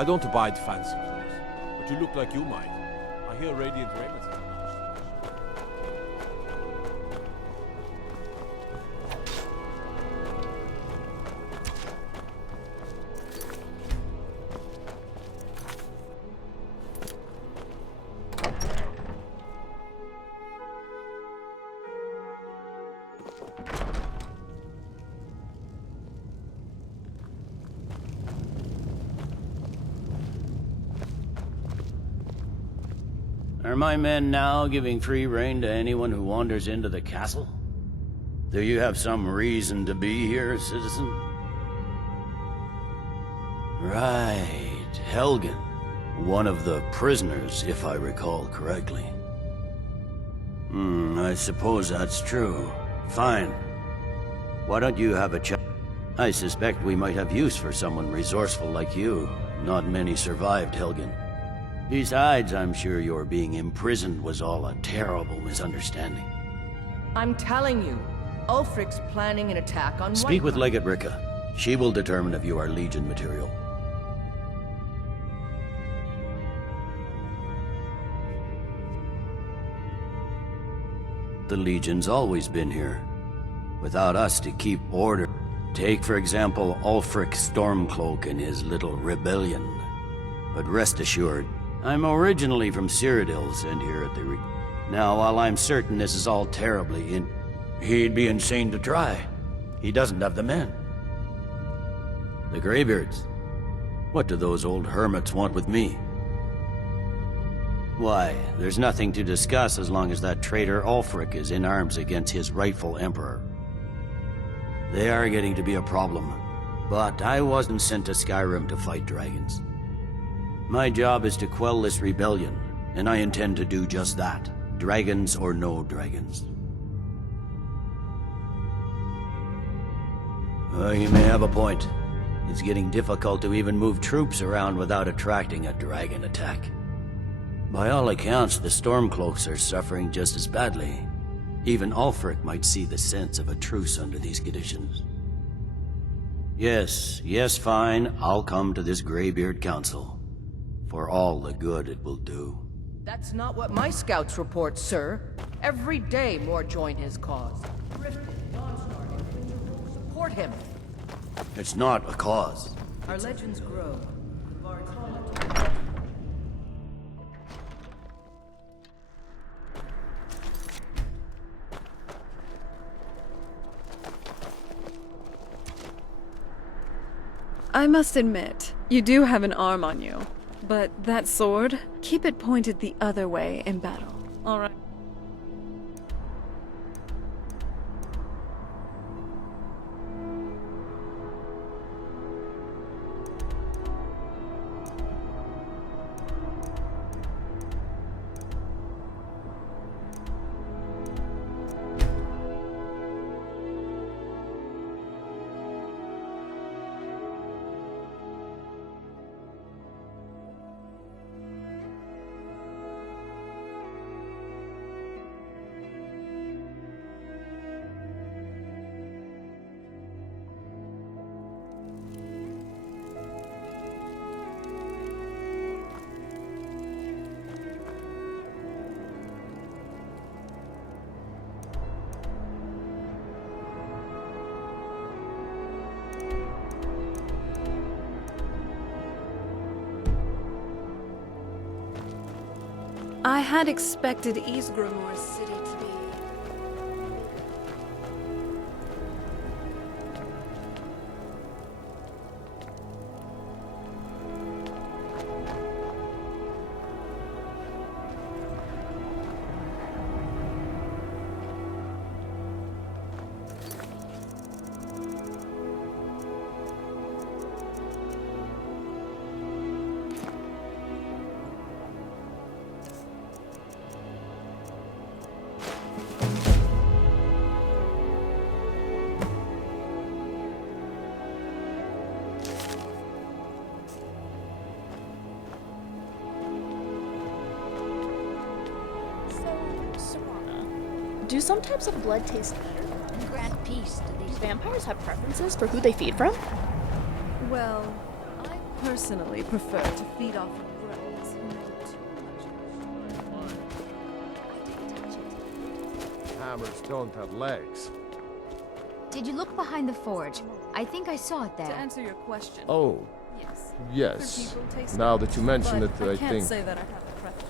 I don't abide fancy clothes, but you look like you might. I hear radiant raiment is nice. Are my men now giving free rein to anyone who wanders into the castle? Do you have some reason to be here, citizen? Right, Helgen. One of the prisoners, if I recall correctly. I suppose that's true. Fine. Why don't you have a chat? I suspect we might have use for someone resourceful like you. Not many survived, Helgen. Besides, I'm sure your being imprisoned was all a terrible misunderstanding. I'm telling you, Ulfric's planning an attack on Speak with White Legate Ricka. She will determine if you are Legion material. The Legion's always been here. Without us to keep order. Take, for example, Ulfric Stormcloak and his little rebellion. But rest assured, I'm originally from Cyrodiil, sent here at the Now, while I'm certain this is all terribly he'd be insane to try. He doesn't have the men. The Greybeards. What do those old hermits want with me? Why, there's nothing to discuss as long as that traitor Ulfric is in arms against his rightful emperor. They are getting to be a problem, but I wasn't sent to Skyrim to fight dragons. My job is to quell this rebellion, and I intend to do just that. Dragons or no dragons. You may have a point. It's getting difficult to even move troops around without attracting a dragon attack. By all accounts, the Stormcloaks are suffering just as badly. Even Ulfric might see the sense of a truce under these conditions. Yes, fine. I'll come to this Greybeard Council. For all the good it will do. That's not what my scouts report, sir. Every day more join his cause. Riften, Dawnstar, and Winterhold support him. It's not a cause. Our legends grow. I must admit, you do have an arm on you. But that sword, keep it pointed the other way in battle, alright? I had expected Ysgramor's city to be... Do some types of blood taste better? Grant peace. Do these vampires have preferences for who they feed from? Well, personally prefer to feed off of grubs. Hammers don't have legs. Did you look behind the forge? I think I saw it To there. answer your question, Oh, yes. yes. Other people taste Now it, that you mention it, but I I can't think... say that I have a preference.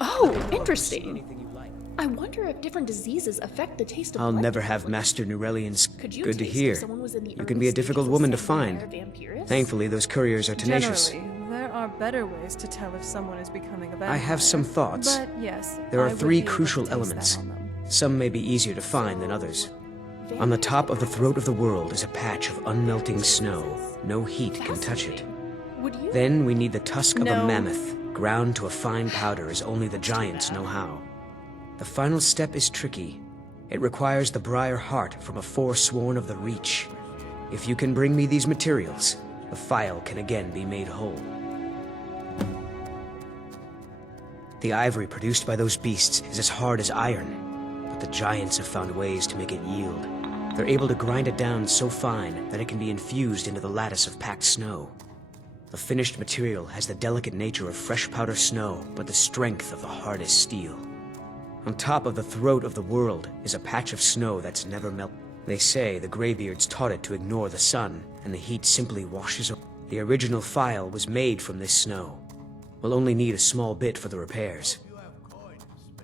Oh, interesting. I wonder if different diseases affect the taste of I'll blood. never have Master Neurelian's. Could you Good to taste hear. if someone was in the You can early be a difficult stages of woman to some find. vampire vampirus? Thankfully, those couriers are tenacious. Generally, there are better ways to tell if someone is becoming a vampire. I have some thoughts. But yes, There are I would 3 be able to crucial taste elements. that on them. Some may be easier to find than others. On the top of the throat of the world is a patch of unmelting snow. No heat can touch it. Would you? Then we need the tusk of a No. mammoth, ground to a fine powder as only the giants know how. The final step is tricky. It requires the briar heart from a forsworn of the Reach. If you can bring me these materials, the file can again be made whole. The ivory produced by those beasts is as hard as iron, but the giants have found ways to make it yield. They're able to grind it down so fine that it can be infused into the lattice of packed snow. The finished material has the delicate nature of fresh powder snow, but the strength of the hardest steel. On top of the throat of the world is a patch of snow that's never melted. They say the Greybeards taught it to ignore the sun, and the heat simply washes away. The original file was made from this snow. We'll only need a small bit for the repairs.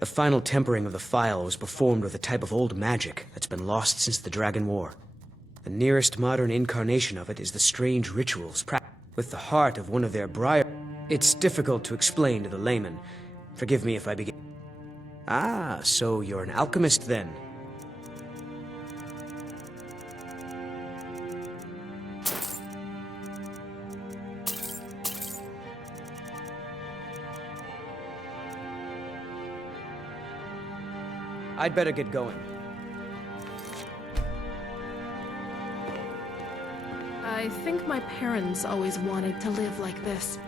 The final tempering of the file was performed with a type of old magic that's been lost since the Dragon War. The nearest modern incarnation of it is the strange rituals with the heart of one of their briar. It's difficult to explain to the layman. Forgive me if I begin. Ah, so you're an alchemist then? I'd better get going. I think my parents always wanted to live like this,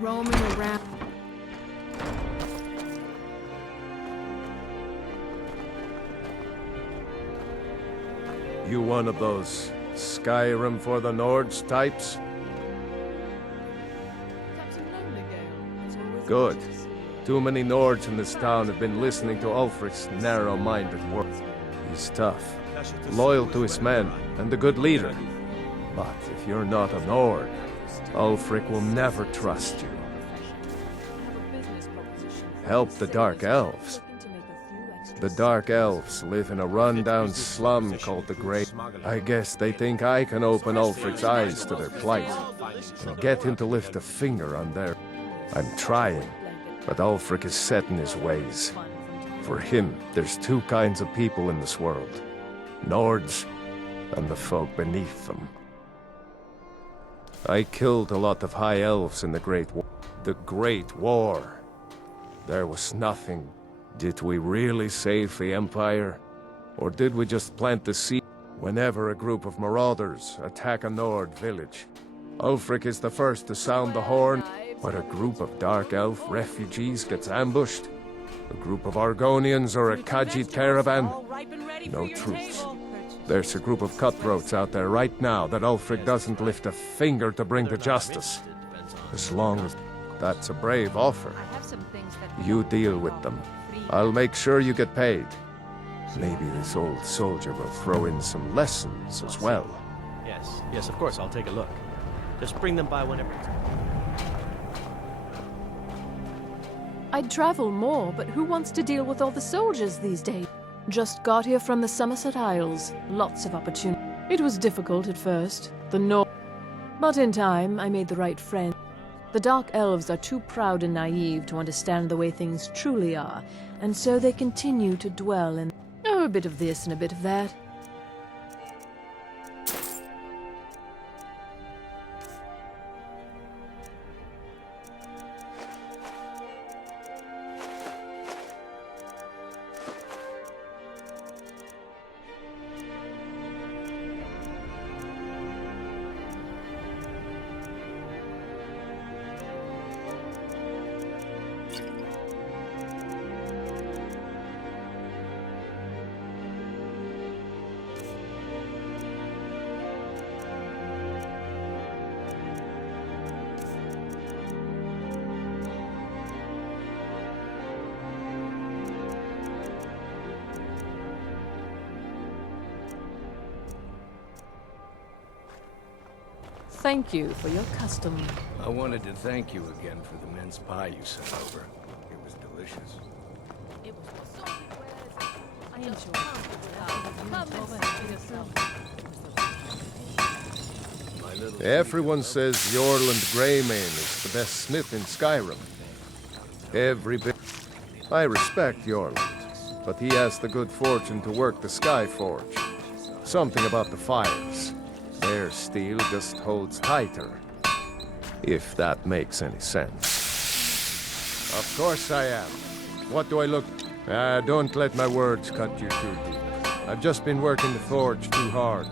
roaming around. You one of those Skyrim for the Nords types? Good. Too many Nords in this town have been listening to Ulfric's narrow-minded words. He's tough, loyal to his men, and a good leader. But if you're not a Nord, Ulfric will never trust you. Help the Dark Elves. The Dark Elves live in a run-down slum called the Great. I guess they think I can open Ulfric's eyes to their plight and get him to lift a finger on their... I'm trying, but Ulfric is set in his ways. For him, there's 2 kinds of people in this world. Nords and the folk beneath them. I killed a lot of High Elves in the Great War. The Great War. There was nothing. Did we really save the Empire? Or did we just plant the seed? Whenever a group of marauders attack a Nord village, Ulfric is the first to sound the horn. When a group of Dark Elf refugees gets ambushed, a group of Argonians or a Khajiit caravan, no troops. There's a group of cutthroats out there right now that Ulfric doesn't lift a finger to bring to justice. As long as that's a brave offer. You deal with them. I'll make sure you get paid. Maybe this old soldier will throw in some lessons as well. Yes, of course, I'll take a look. Just bring them by whenever. I'd travel more, but who wants to deal with all the soldiers these days? Just got here from the Somerset Isles. Lots of opportunity. It was difficult at first, but in time, I made the right friend. The Dark Elves are too proud and naive to understand the way things truly are, and so they continue to dwell in, a bit of this and a bit of that. thank you for your custom. I wanted to thank you again for the mince pie you sent over. It was delicious. I enjoy it. Everyone says Yorland Greymane is the best smith in Skyrim. Every bit. I respect Yorland, but he has the good fortune to work the Skyforge. Something about the fires. Their steel just holds tighter. If that makes any sense. Of course I am. What do I look... don't let my words cut you too deep. I've just been working the forge too hard.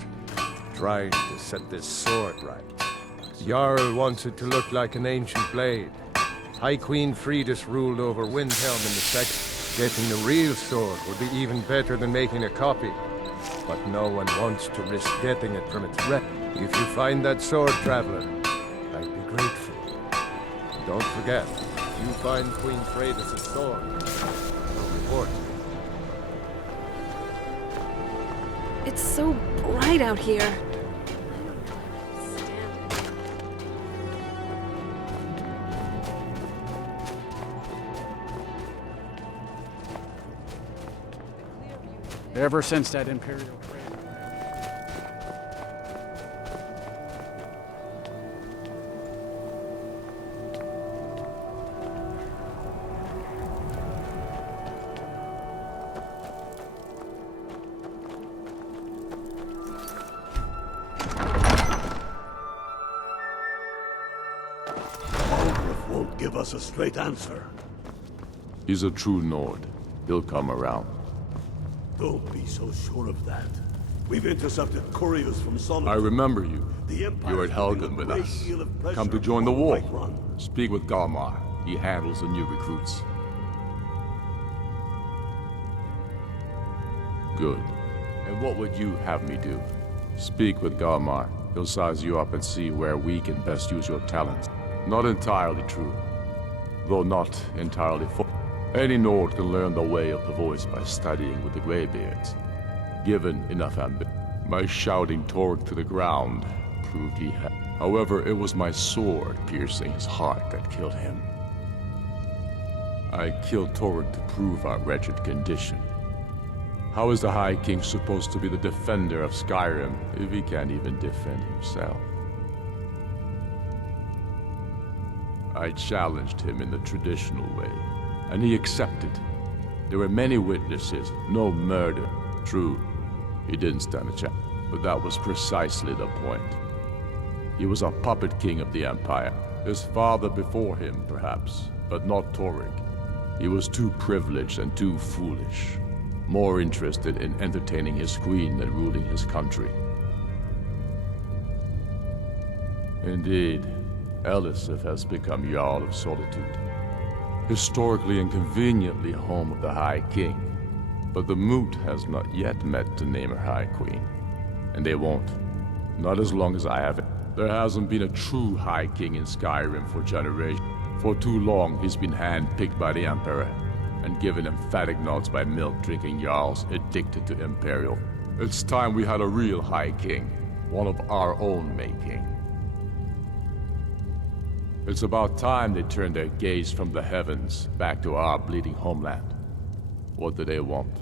Trying to set this sword right. Jarl wants it to look like an ancient blade. High Queen Fridis ruled over Windhelm in the second. Getting the real sword would be even better than making a copy. But no one wants to risk getting it from its rep. If you find that sword, traveler, I'd be grateful. Don't forget, if you find Queen Fridis' sword, report. It's so bright out here. Ever since that Imperial trade. Won't give us a straight answer. He's a true Nord. He'll come around. Don't be so sure of that. We've intercepted couriers from Summit. I remember you. The Empire You were at Helgen with us. Come to join the war. Speak with Galmar. He handles the new recruits. Good. And what would you have me do? Speak with Galmar. He'll size you up and see where we can best use your talents. Not entirely true. Though not entirely false. Any Nord can learn the way of the voice by studying with the Greybeards. Given enough ambition. My shouting Torg to the ground proved he had. However, it was my sword piercing his heart that killed him. I killed Torg to prove our wretched condition. How is the High King supposed to be the defender of Skyrim if he can't even defend himself? I challenged him in the traditional way, and he accepted. There were many witnesses, no murder. True, he didn't stand a chance, but that was precisely the point. He was a puppet king of the Empire. His father before him, perhaps, but not Torg. He was too privileged and too foolish. More interested in entertaining his queen than ruling his country. Indeed, Elisif has become Jarl of Solitude. Historically and conveniently home of the High King. But the Moot has not yet met to name her High Queen. And they won't. Not as long as I have it. There hasn't been a true High King in Skyrim for generations. For too long, he's been hand-picked by the Emperor, and given emphatic nods by milk-drinking Jarls addicted to Imperial. It's time we had a real High King, one of our own making. It's about time they turned their gaze from the heavens back to our bleeding homeland. What do they want?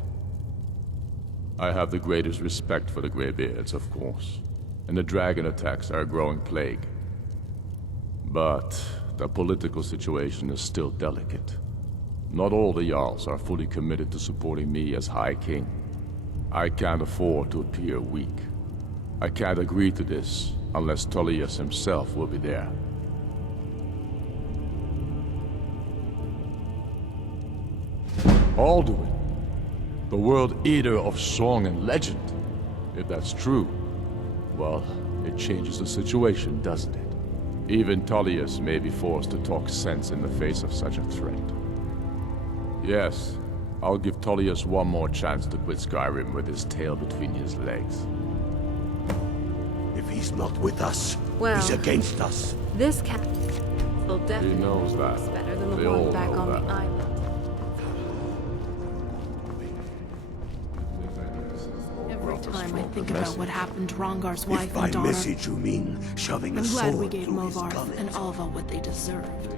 I have the greatest respect for the Greybeards, of course, and the dragon attacks are a growing plague. But the political situation is still delicate. Not all the Jarls are fully committed to supporting me as High King. I can't afford to appear weak. I can't agree to this unless Tullius himself will be there. Alduin, the World Eater of song and legend. If that's true, well, it changes the situation, doesn't it? Even Tullius may be forced to talk sense in the face of such a threat. Yes, I'll give Tullius one more chance to quit Skyrim with his tail between his legs. If he's not with us, well, he's against us. This cat will definitely He knows that. better than the They one all back know on that. the island. Every time I think about what happened to Rongar's If wife by and daughter. message you mean shoving a I'm sword glad we gave through his Movarth gullet. and Alva what they deserved.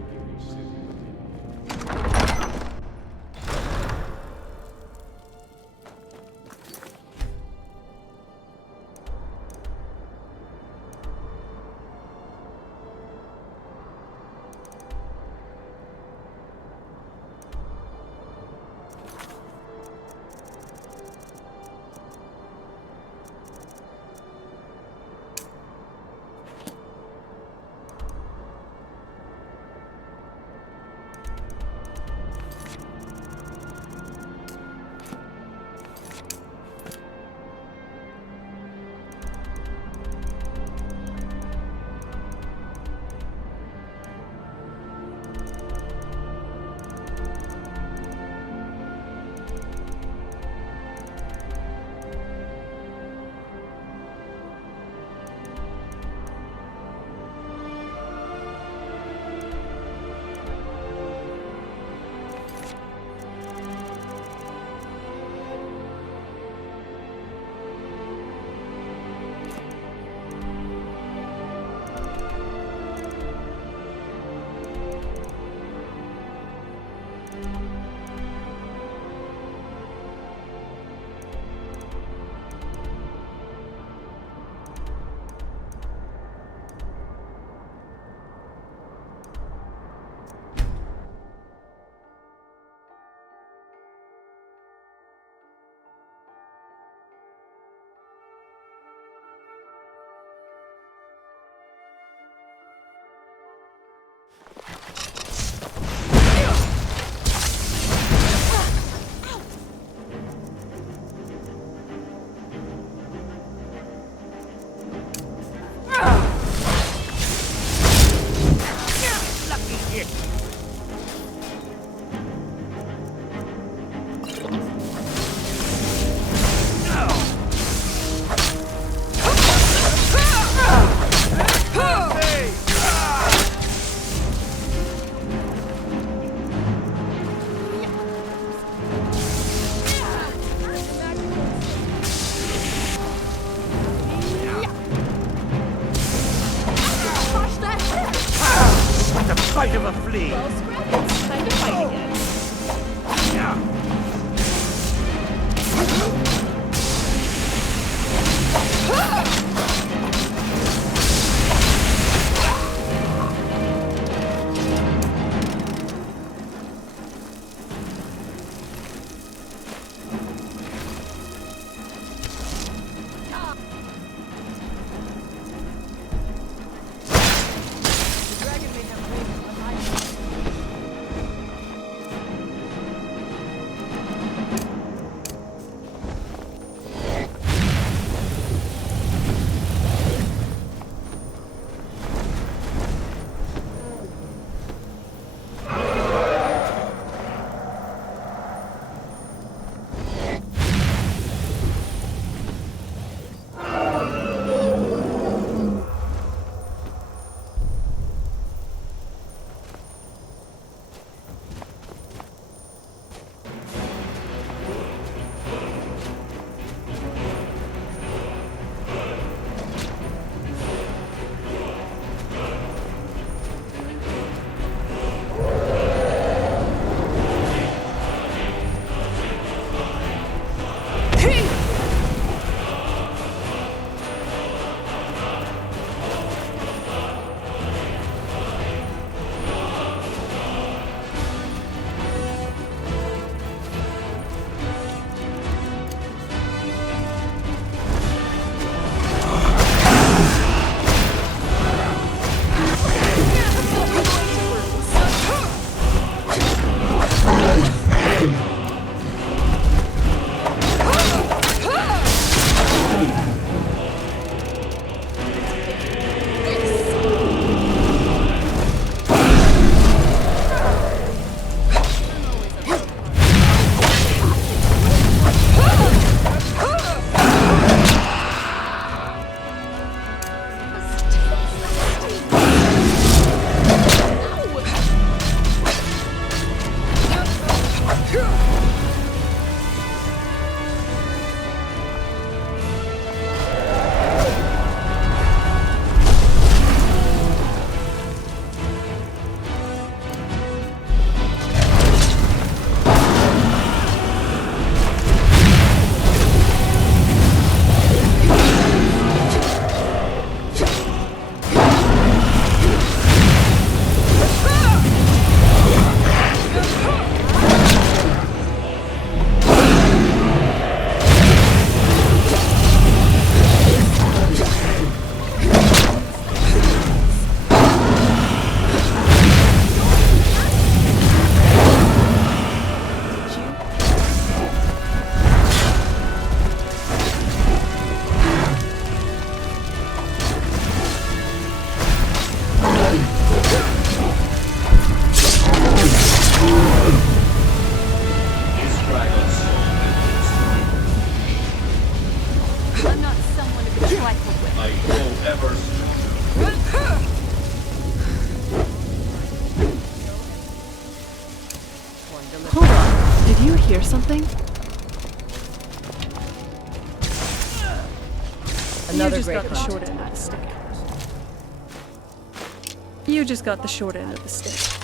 Bite of a flea! Well, Scrap, it's time to fight again. I'm not someone to be trifled with. I go ever Hold on. Did you hear something? Another you just great got the hunt. short end of the stick. You just got the short end of the stick.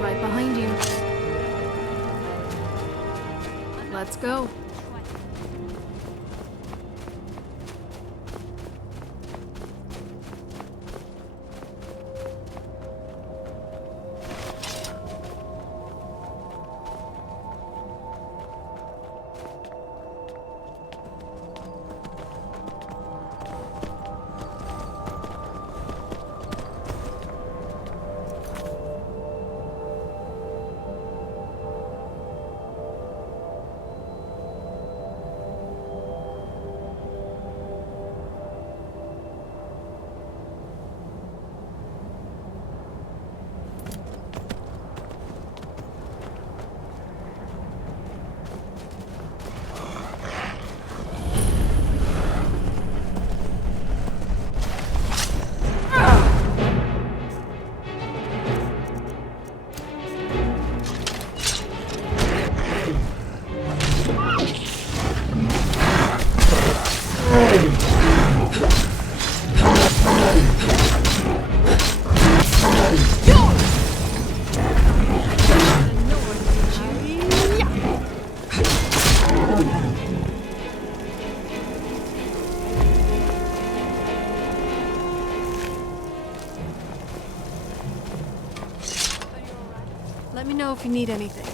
Right behind you. Let's go. Let me know if you need anything.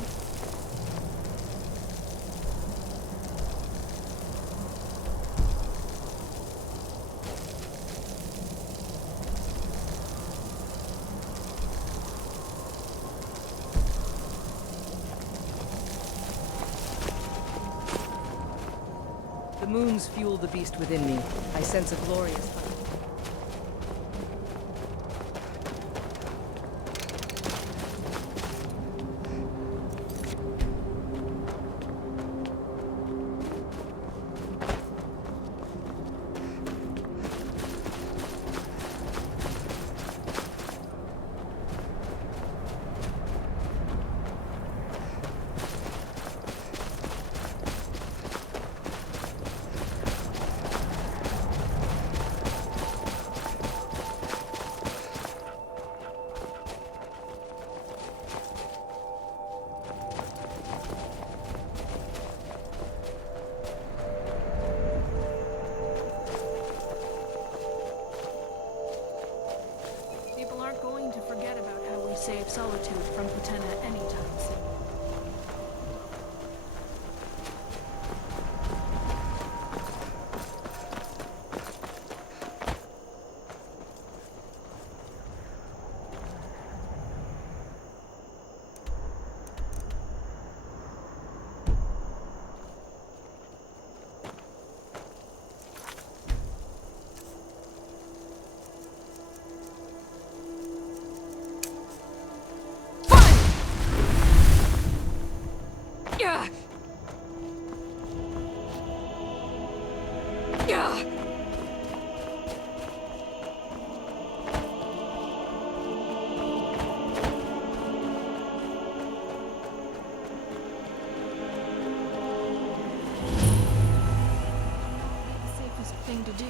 The moons fuel the beast within me. I sense a glorious hunt. People aren't going to forget about how we saved Solitude from Patena anytime soon. Yeah. Yeah. The safest thing to do.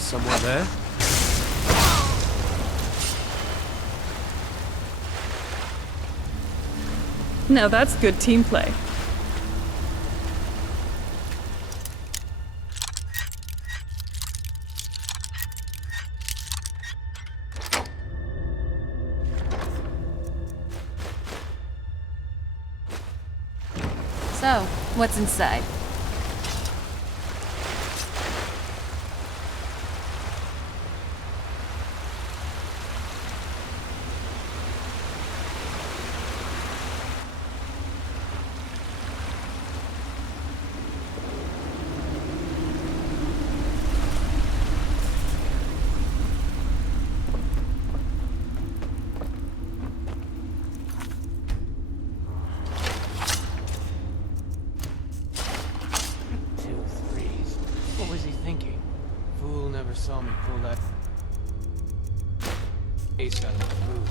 Someone there? Now that's good team play. So, what's inside? Saw me pull that ace out of my boot.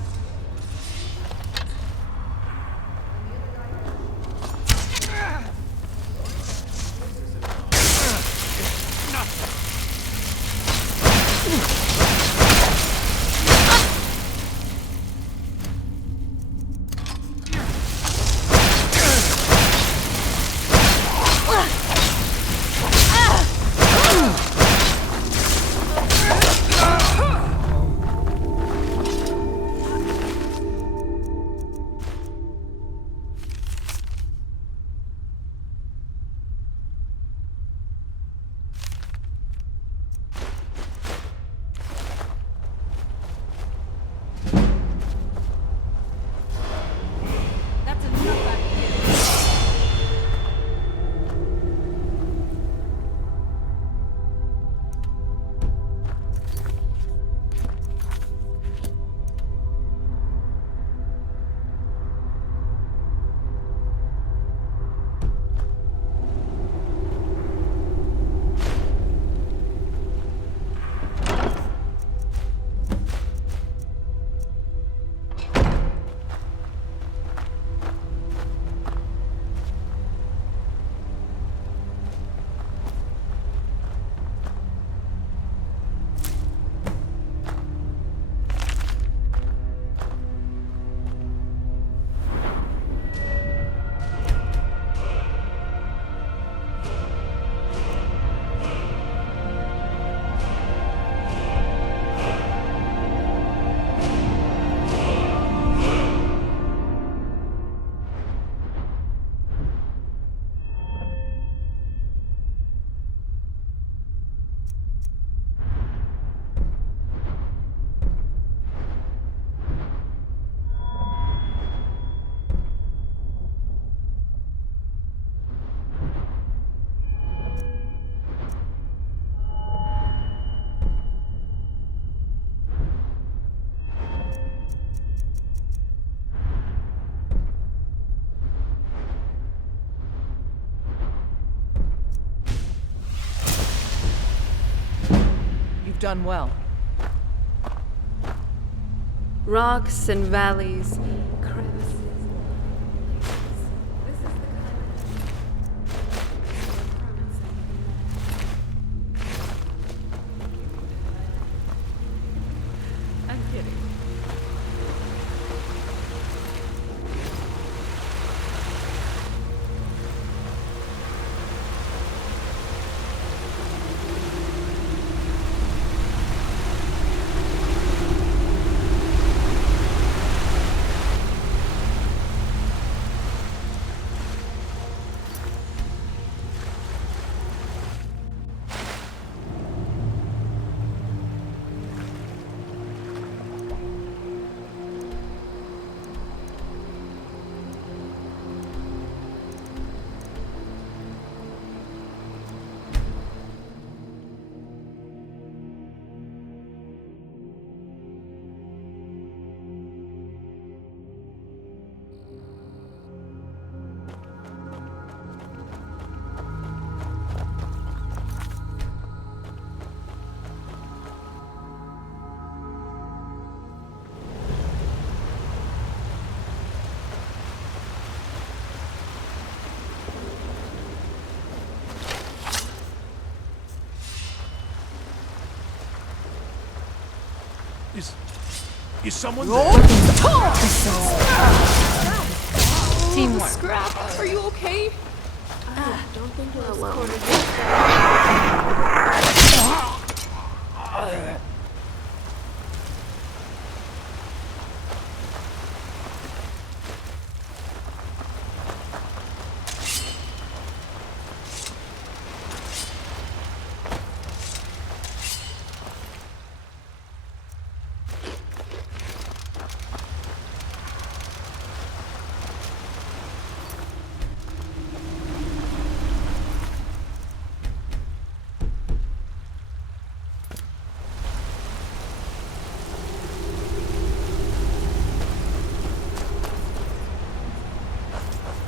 You've done well. Rocks and valleys, crevices. I'm kidding. Is someone there? Teamwork. Scrap, are you okay? I don't think we're alone.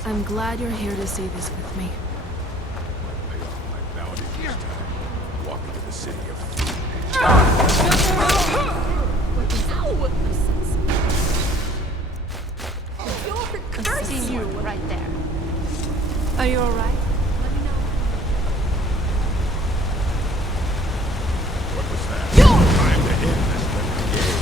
I'm glad you're here to see this with me. Walk into the city of Curse you right there. Are you alright? Let me know. What was that? Time to end this little game.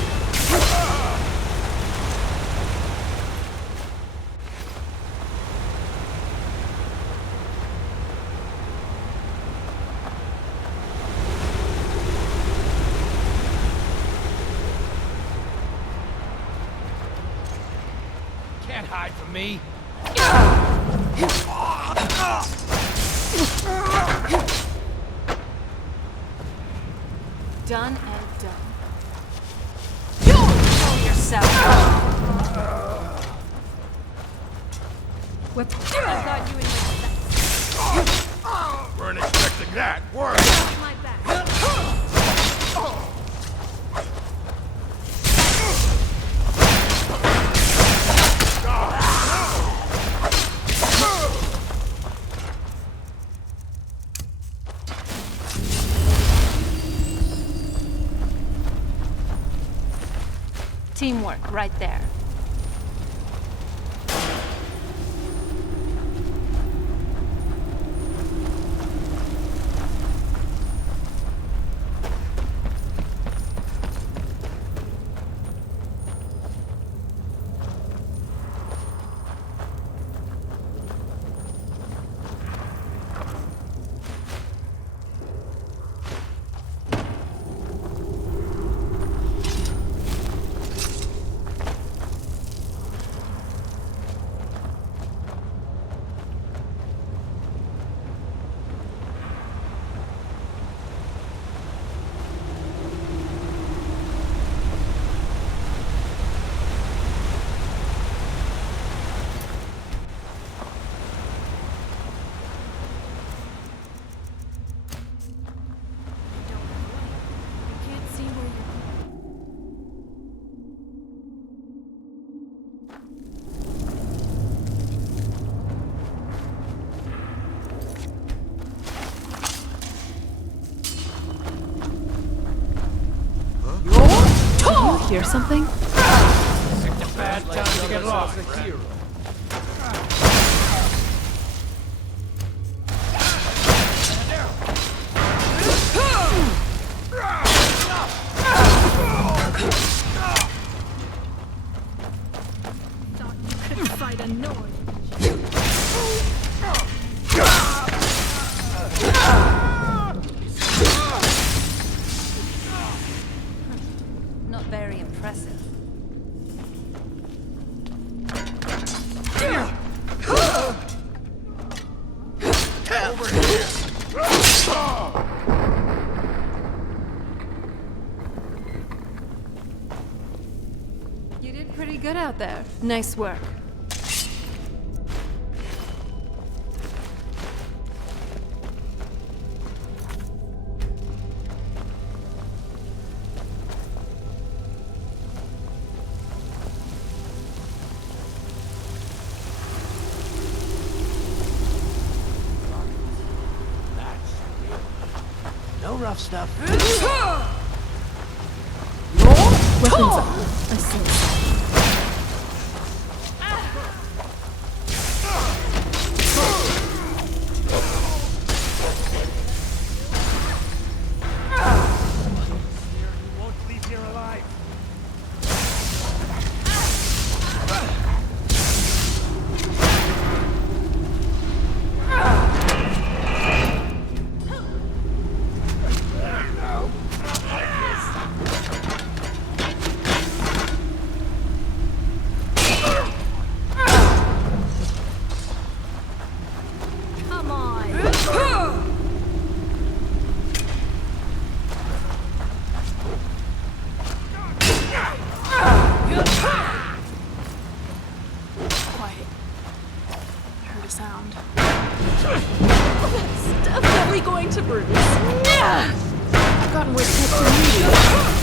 Can't hide from me. Done and done. Control yourself. I thought you would make that. Weren't expecting that. Work. My back. Teamwork, right there. Hear something? Bad time to get lost. Fight a noise. Not very impressive. Over here. You did pretty good out there. Nice work. No rough stuff. Weapons up. I see. You won't leave here alive. Forgotten where to get to meeting.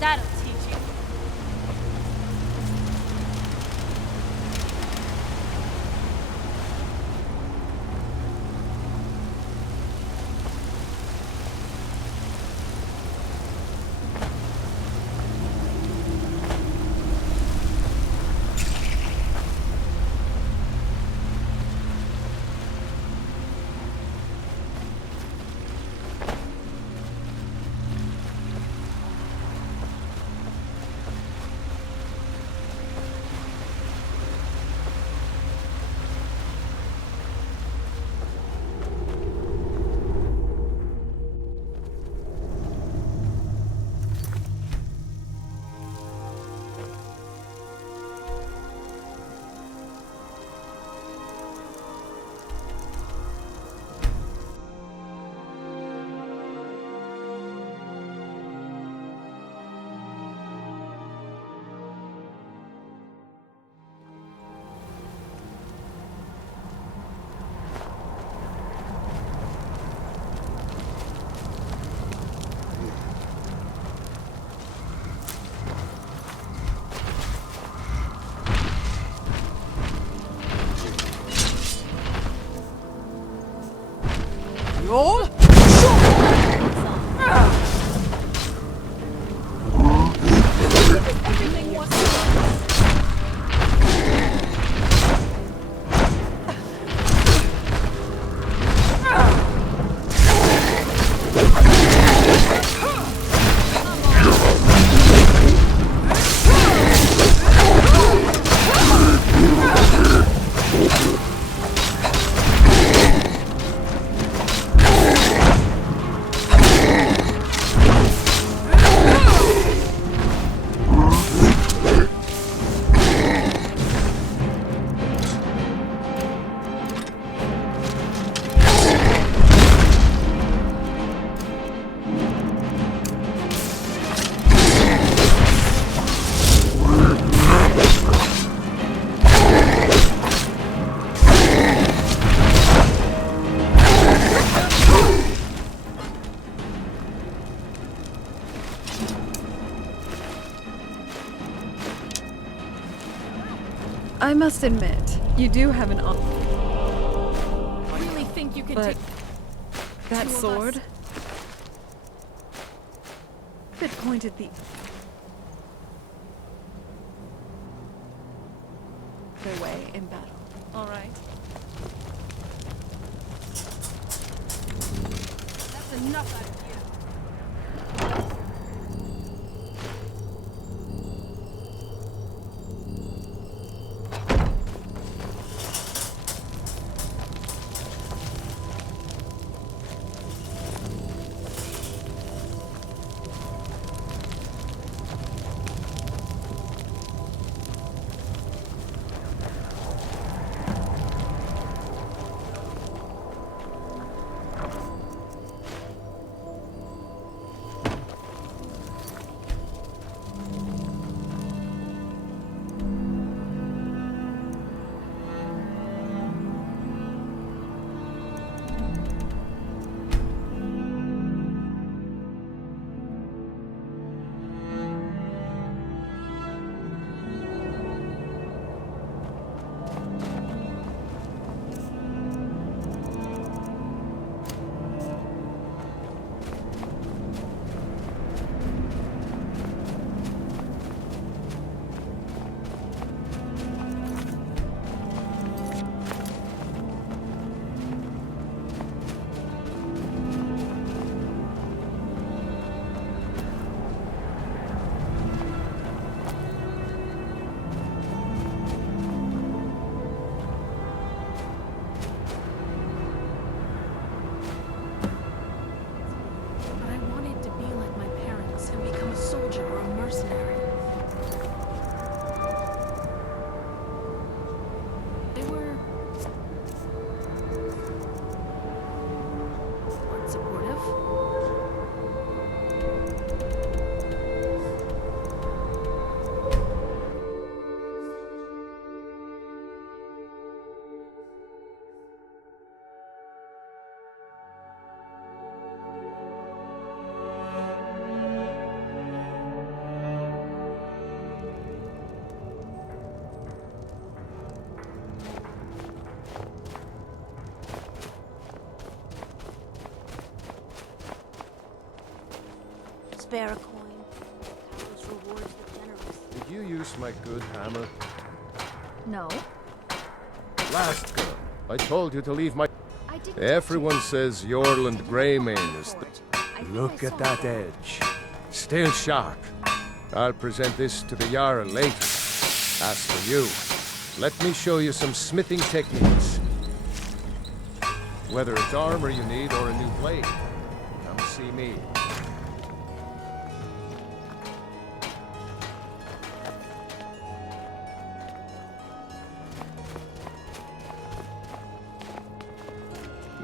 That'll teach you. Roll. Everything was I must admit, you do have an really think you can but take that two of sword? us? It pointed the other way in battle. All right. That's enough out of you. mercenary. They weren't supportive. Spare a coin. Powers rewards the generous. Did you use my good hammer? No. Last girl, I told you to leave my... I didn't. Everyone says Yorland Greymane is the... Look at that edge. Still sharp. I'll present this to the Jarl later. As for you, let me show you some smithing techniques. Whether it's armor you need or a new blade, come see me.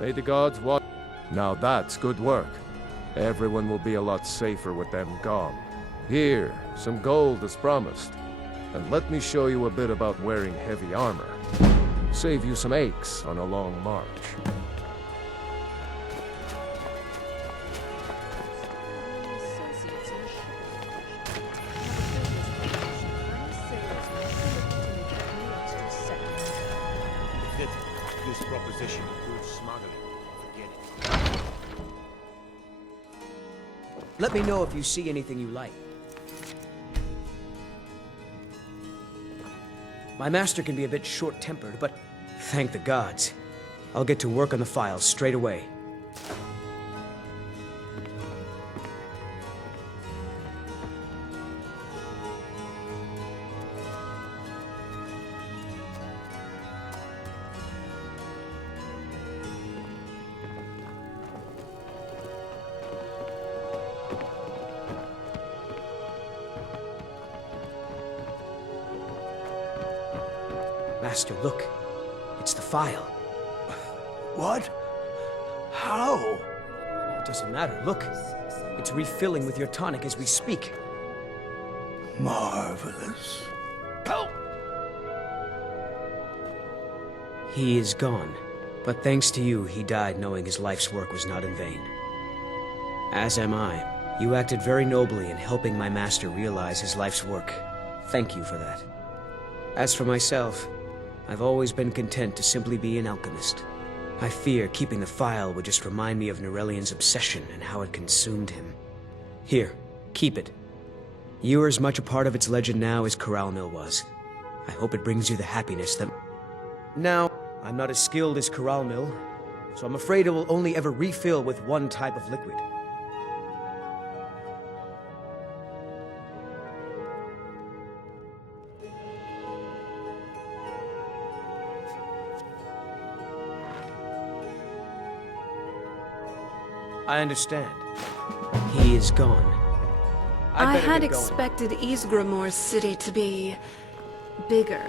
May the gods watch. Now that's good work. Everyone will be a lot safer with them gone. Here, some gold as promised. And let me show you a bit about wearing heavy armor. Save you some aches on a long march. This proposition includes smuggling. Forget it. Let me know if you see anything you like. My master can be a bit short-tempered, but thank the gods. I'll get to work on the files straight away. Master, look. It's the file. What? How? It doesn't matter. Look. It's refilling with your tonic as we speak. Marvelous. Help! He is gone. But thanks to you, he died knowing his life's work was not in vain. As am I. You acted very nobly in helping my master realize his life's work. Thank you for that. As for myself, I've always been content to simply be an alchemist. I fear keeping the file would just remind me of Norellian's obsession and how it consumed him. Here, keep it. You are as much a part of its legend now as Coralmill was. I hope it brings you the happiness that... Now, I'm not as skilled as Coralmill, so I'm afraid it will only ever refill with one type of liquid. I understand. He is gone. I had get going. expected Ysgramor's city to be bigger.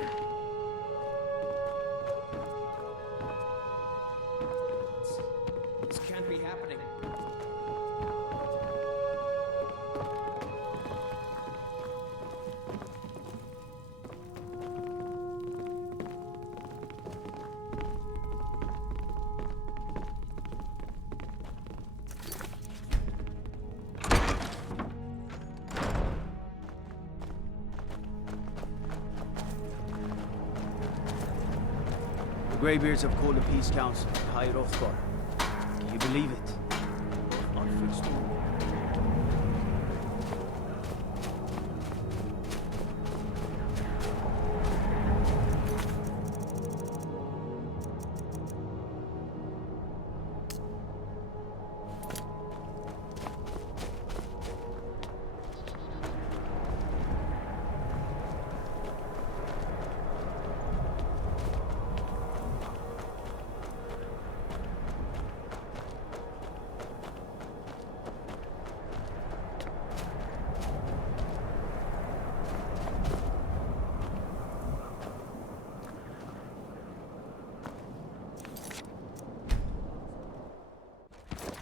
This can't be happening. The Greybeards have called a peace council in High Hrothgar. Can you believe it? Unfixed.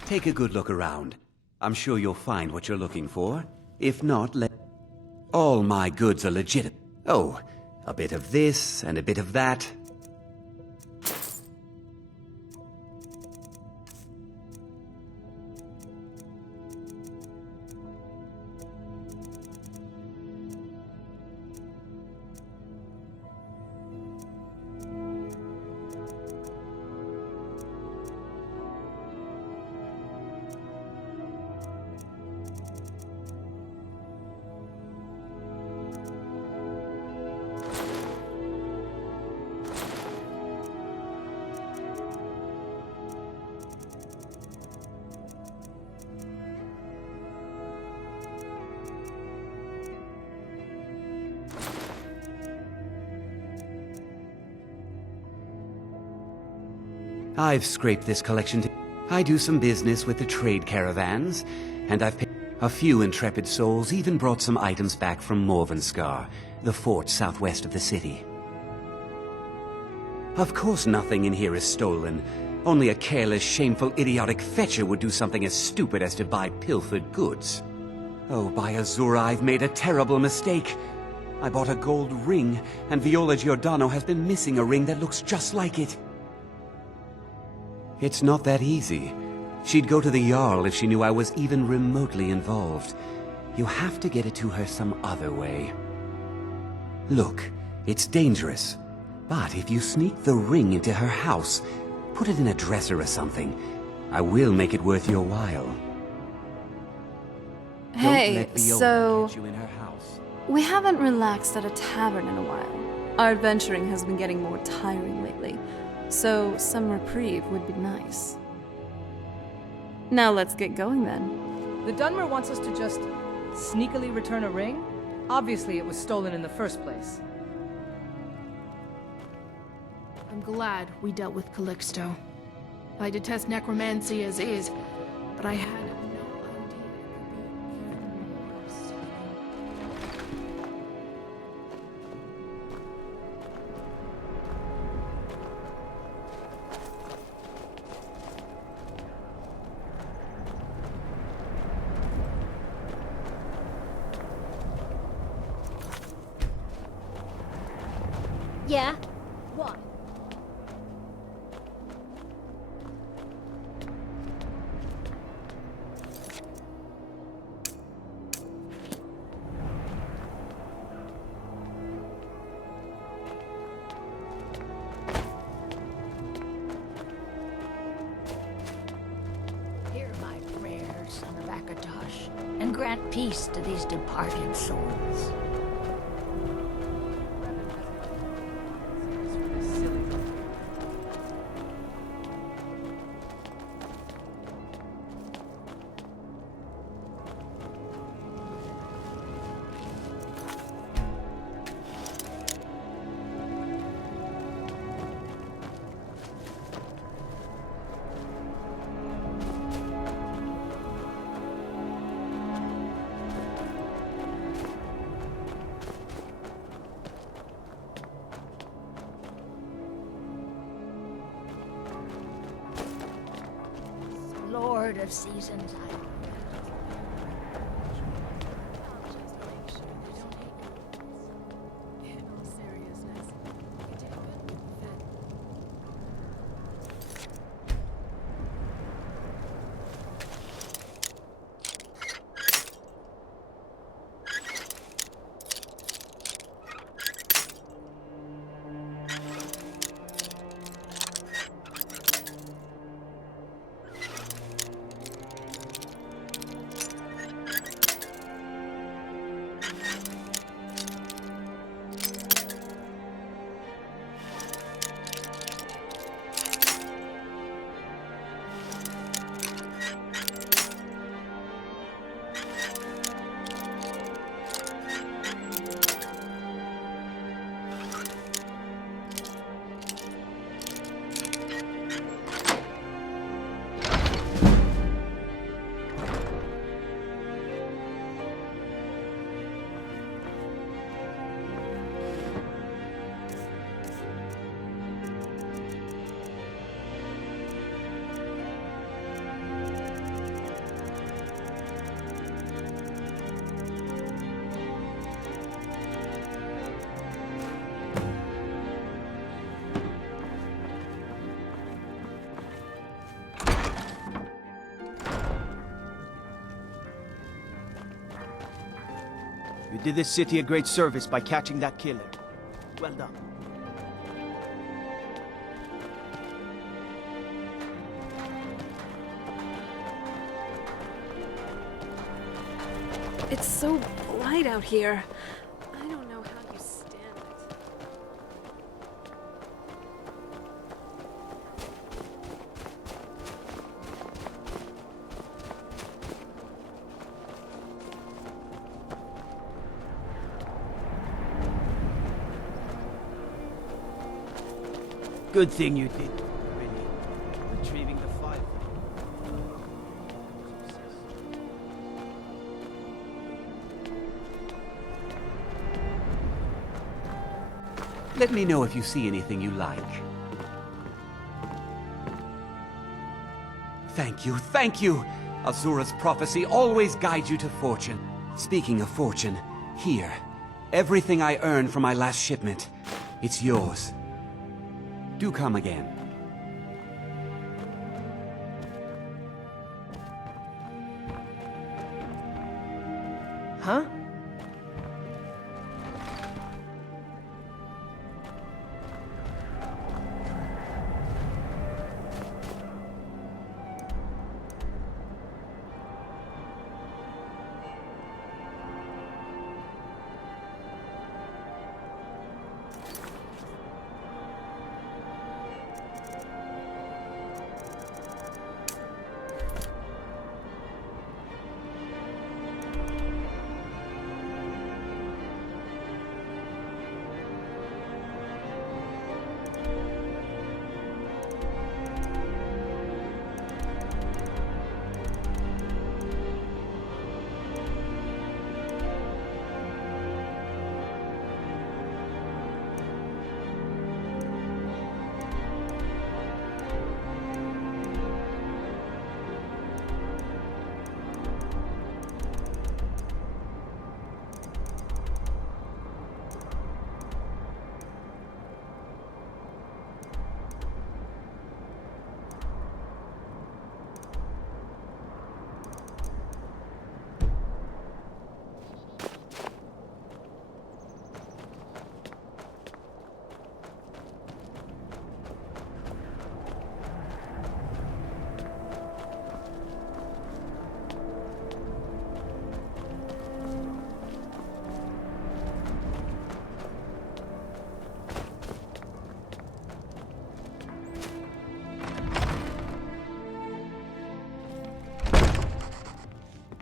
Take a good look around. I'm sure you'll find what you're looking for. If not, all my goods are legit. Oh, a bit of this and a bit of that. I've scraped this collection. I do some business with the trade caravans, and I've paid a few intrepid souls, even brought some items back from Morvenskar, the fort southwest of the city. Of course nothing in here is stolen. Only a careless, shameful, idiotic fetcher would do something as stupid as to buy pilfered goods. Oh, by Azura, I've made a terrible mistake. I bought a gold ring, and Viola Giordano has been missing a ring that looks just like it. It's not that easy. She'd go to the Jarl if she knew I was even remotely involved. You have to get it to her some other way. Look, it's dangerous. But if you sneak the ring into her house, put it in a dresser or something, I will make it worth your while. Hey, so we haven't relaxed at a tavern in a while. Our adventuring has been getting more tiring lately. So, some reprieve would be nice. Now let's get going then. The Dunmer wants us to just sneakily return a ring? Obviously it was stolen in the first place. I'm glad we dealt with Calixto. I detest necromancy as is, but I had no idea it could be even more soothing. Yeah? What? Hear my prayers, son of Akatosh, and grant peace to these departed souls. Lord of Seasons, You did this city a great service by catching that killer. Well done. It's so bright out here. I don't know how you stand it. Good thing you did, really. Retrieving the file. Let me know if you see anything you like. Thank you, thank you! Azura's prophecy always guides you to fortune. Speaking of fortune, here. Everything I earned from my last shipment. It's yours. Do come again. Huh?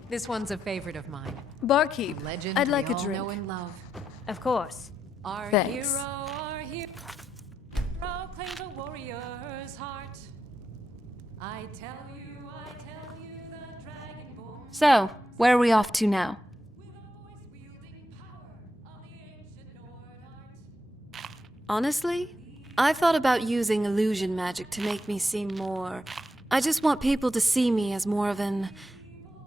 This one's a favorite of mine. Barkeep, Legend I'd like we a all drink. know and love. Of course. Our Thanks. our hero claims a warrior's heart. I tell you, the dragonborn. So, where are we off to now? Honestly, I've thought about using illusion magic to make me seem more... I just want people to see me as more of an...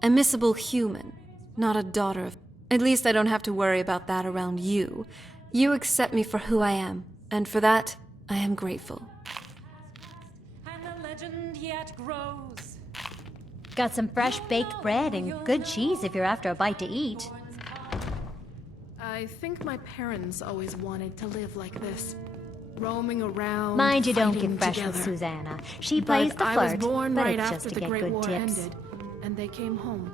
immiscible human, not a daughter of... At least I don't have to worry about that around you. You accept me for who I am, and for that, I am grateful. And the legend yet grows. Got some fresh baked bread and good cheese if you're after a bite to eat. I think my parents always wanted to live like this. Roaming around, Mind you don't fighting get fresh together. with Susanna. She plays the I was flirt, born but right it's after just to the get Great good War tips. ended, and they came home.